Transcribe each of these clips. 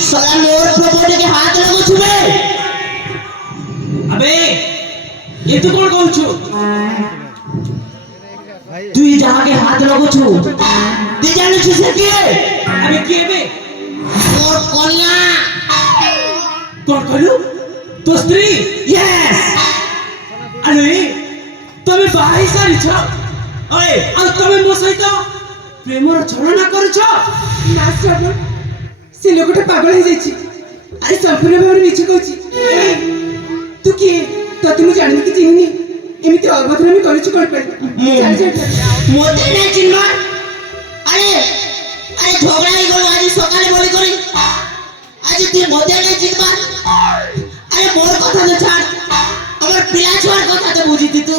साला मोर प्रपोज के हाथ लगो छुबे अबे ये तो कौन कहू छु তুই যাকে হাত লাগাচ্ছ তুই জানিস সে কে अबे के बे মোর কন্যা कौन कहलू तो स्त्री यस अरे तमे बाही सारी छ ओए आ तमे मो सहित प्रेमर छलना करछ ना श्रवण से लोकटा पागल हो जाइछि आई संपूर्ण भाବରେ ମିଛ କହୁଛି ତୁ କିଏ ତତେ ମୁଁ ଜାଣିନି କି ଚିହ୍ନିନି ଏମିତି ଅଭଦ୍ରାମି କରିଛୁ କଣ ପାଇଁ ଚାଲ ଚାଲ মোতে নাই চিনবা আরে আরে ঝগড়া হই গলো আজ সকালে বলি করি আজ তুই মোতে নাই চিনবা আরে মোর কথা তো ছাড় আমার পিলা ছোয়ার কথা তো বুঝিতি তু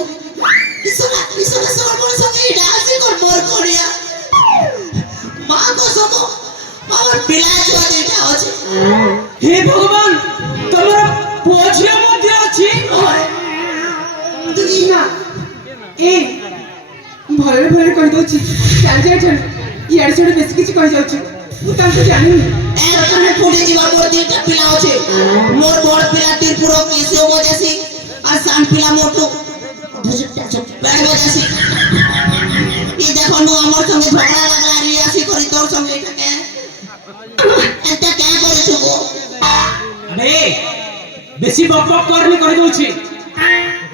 ইসলা সর মোর সঙ্গে ডাসি কর মোর করিয়া মা কো সমো আমার পিলা ছোয়া দেটা আছে हे भगवान तमरा पोछिया मध्य अछि তুই ନା ଏ ଭୟରେ ଭୟରେ କହିଦଉଛି ଚାଲ ଚାଲ ଚାଲ ଇଆଡ଼େ ସିଆଡ଼େ ବେଶୀ କିଛି କହିଯାଉଛି ମୁଁ ତାଙ୍କୁ ଜାଣିନି এখানে পড়ে যাবা মোর দিটা পিলা আছে মোর বড় পিলা তীরপুর কেসে মজাসি আর সান পিলা মোটু বুঝটা চপ বেড় মজাসি এই দেখো নো আমার সঙ্গে ঝগড়া লাগলা রিয়াসি করি তোর সঙ্গে এটা কে করেছো গো अबे बेसी बक बक करनी कहि दउछि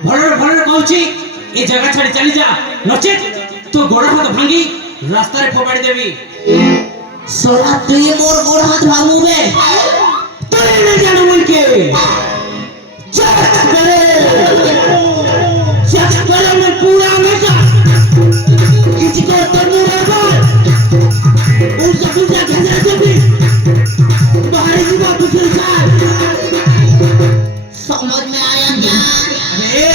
भरर भरर कहउछि ए जगह छाड़ी चली जा नचेत तो गोड़ा हाथ भांगी रास्ता रे फोबाड़ी देवी सोला तुई मोर गोड़ हाथ भांगुबे तुई न जानू मन के जग करे में पूरा मजा किसी को तो नहीं रहेगा उनसे पूजा कैसे देवी बाहर की बात फिर जाए समझ में आया क्या अबे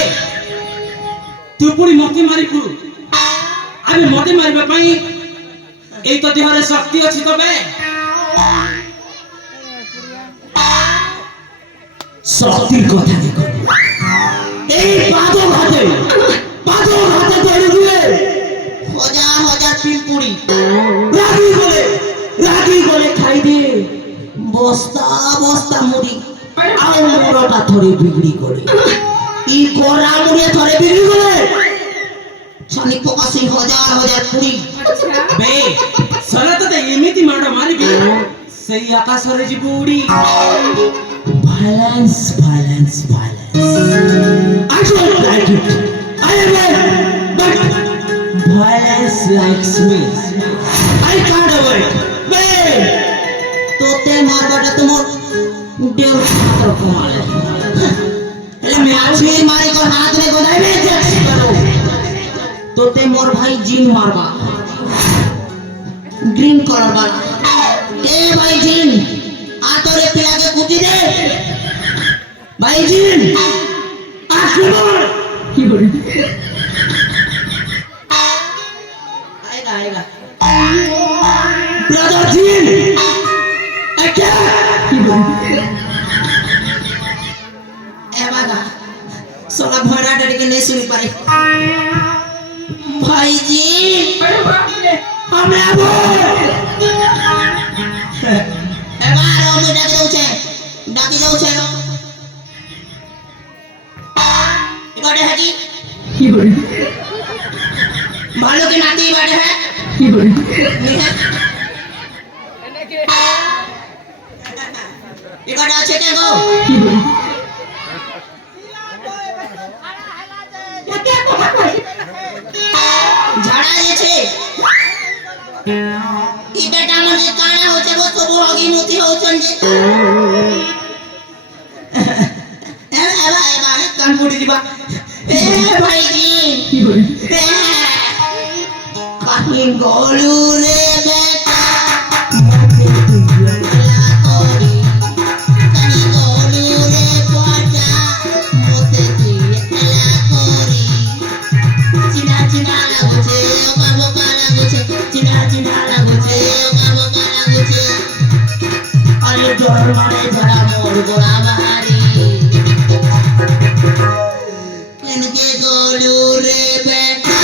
तू पूरी मती मारी कु आबे मते मारबे पई এই তো দেহরে শক্তি আছে তবে শক্তির কথা দেখো এই পাদো ঘাটে ধরে দিয়ে হাজার হাজার পিলপুরি রাগি বলে খাই দে বস্তা বস্তা মুড়ি আর মোরটা থরে বিক্রি করে ই কোরা মুড়ি থরে বিক্রি করে শালি পকাসি হাজার হাজার পুরি বে সরা তো এমিতি মাড় মারিবি সেই আকাশরে জিবুড়ি violence I don't like it. I am a but violence likes me I can't avoid. Wait. তোতে মারবাটা তোমার দেউ ছাত্র কমালে এলে মেয়াছি মারি কর হাত রে গোদাই বে দেখছি করো তোতে মোর ভাই জিন মারবা গ্রিন করার বালা এ ভাই জিন আতরে পিলাকে কুটি দে ভাই জিন আসবো কি করি আয়েগা ব্রাদার জিন একা কি করি এবাগা সোলা ভরা ডরিকে নে শুনি পারে ভাই জিন আমরা আবো এবার আমি ডাকি যাচ্ছে এবারে হাজি কি করি ভালো কি নাতি এবারে হ্যাঁ কি করি এবারে আছে কে গো কি করি ঝাড়া গেছে ই বেটা মনে কানা হচ্ছে গো তবু হগি মুতি হচ্ছেন যে এবার কান পড়ে দিবা এ ভাইজি কি করি কাহি গলু রে বেটা জন্মরে ধরা মোর গোড়া বাহারি কেনকে গলু রে বেটা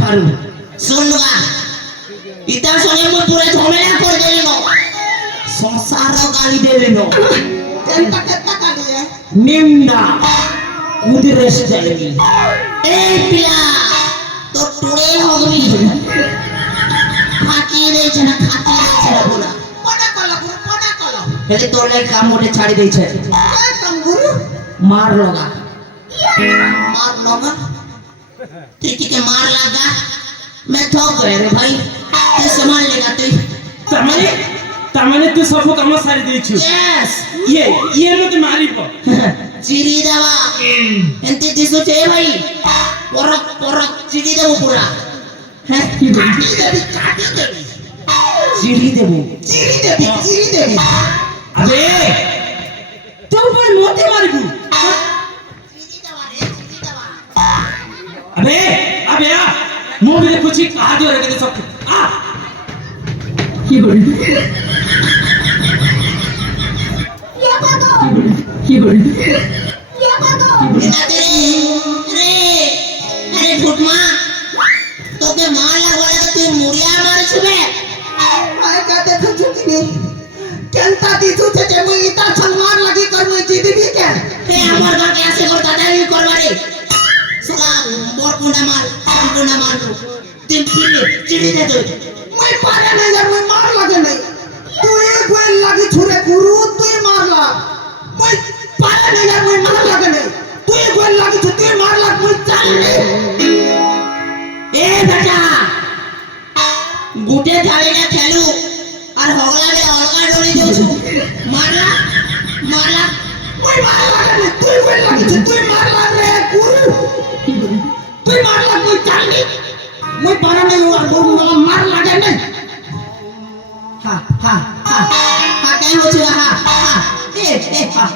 फारू सुन लगा इतना समय में पूरे झमेला कर देले नो संसार गाली देले नो केंता केंता गाली है निम्ना कुदरेस जाएगी ए पिला तो टुडे होगवी खाती नहीं छना बोला कोना कलो हेले तोले काम मोटे छाड़ी दे छे काय काम गुरु मार लगा ठीक है मार लगा मैं थक गए रे भाई तू संभाल लेगा तू तमने तू सब काम सारी देछु यस ये मत मारिबो चिरी देवा एंती दिसो छे भाई परक चिरी देबो पूरा हैं काटी देबी चिरी देबो अबे तू पर मोती मारिबू अबे अबे आ मो भी कुछ कहा दियो रे सब आ ये बड़ी अरे फुटमा तो के मार लगवाले तो तू मुड़िया मार छुबे काय का देखो छुकी केंता दिसु छे जे मुई इता सलवार लगी कर मुई जीदी भी के ते हमर घर के ऐसे कर दादा भी करवारे सुगा मोर कुंडा मार संकुंडा मार तीन फिर चिड़ी दे दो मुई पारे नहीं यार मुई मार लगे नहीं तू एक गोल लगी छुरे गुरु तू मार ला मुई पारे नहीं यार मुई मार लगे नहीं तू एक गोल लगी छु तू मार ला मुई चल नहीं ए बेटा गुटे थाली ना खेलू और होगला ले अलगा डोली देउ छु मारला मुई मार लगे नहीं तू गोल लगी छु तू मार ला रे गुरु तू मार ला मुई चल नहीं मुई पारे नहीं हुआ गुरु मार लगे नहीं हा काय हो छु हा ए हा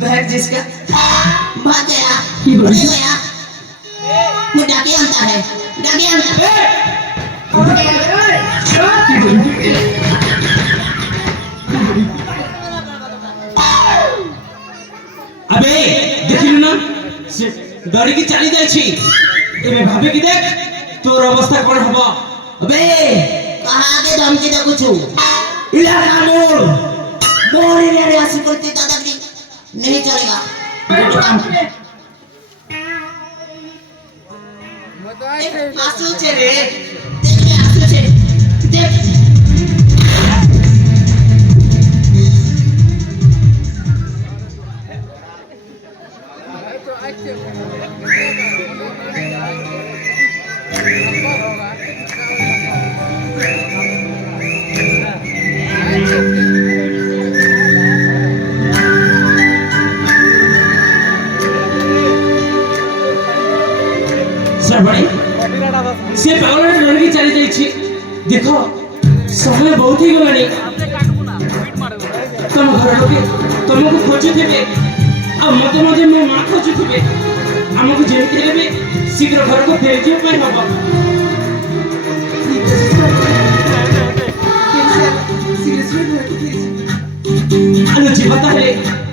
बैठ जिसका भाग गया मैं डाके आता है अबे देखिलु ना से गाड़ी की चली जाय छी एमे भाबे कि देख तोर अवस्था कोन हबो अबे कहां के धमकी दे कुछ इलाका मोर रे आसी करती दादागिरी नहीं चलेगा आसू छे रे देख आसू छे देख सर बड़ी से पागल लड़की चली जाई छी देखो समय बहुत ही गलानी तुम घर लोग तुमको खोजुथिबे आ मते मते मो मां खोजुथिबे हमको जेते लेबे शीघ्र घर को फेर दियो पाई बाबा सीरियसली आलो जी बता है